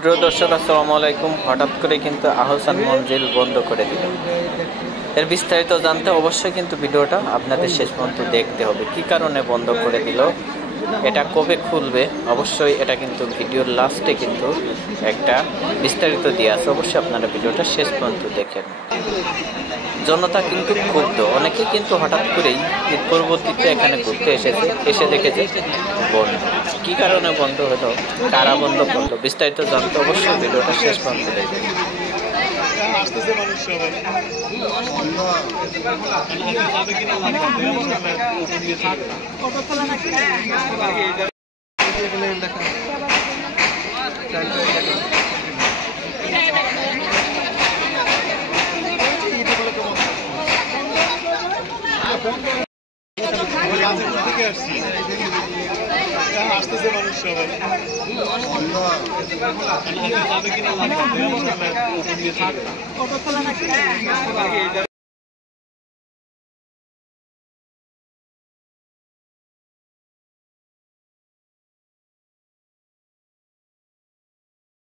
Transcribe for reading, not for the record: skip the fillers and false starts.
প্রিয় দর্শক, আসসালামু আলাইকুম। হঠাৎ করে কিন্তু আহসান মঞ্জিল বন্ধ করে দিল। এর বিস্তারিত জানতে অবশ্যই কিন্তু ভিডিওটা আপনাদের শেষ পর্যন্ত দেখতে হবে। কি কারণে বন্ধ করে দিল, এটা কবে খুলবে, অবশ্যই এটা কিন্তু ভিডিওর লাস্টে কিন্তু একটা বিস্তারিত দিয়ে আছে। অবশ্যই আপনারা ভিডিওটা শেষ পর্যন্ত দেখেন। জনতা কিন্তু ক্ষুব্ধ, অনেকে কিন্তু হঠাৎ করেই ঈদ পরবর্তীতে এখানে ঘুরতে এসে দেখেছে বন্ধ। কি কারণে বন্ধ হলো, কারা বন্ধ করলো, বিস্তারিত জানতে অবশ্যই ভিডিওটা শেষ পর্যন্ত দেখবেন। আসতেছে মানুষ সবাই যাবে কিনা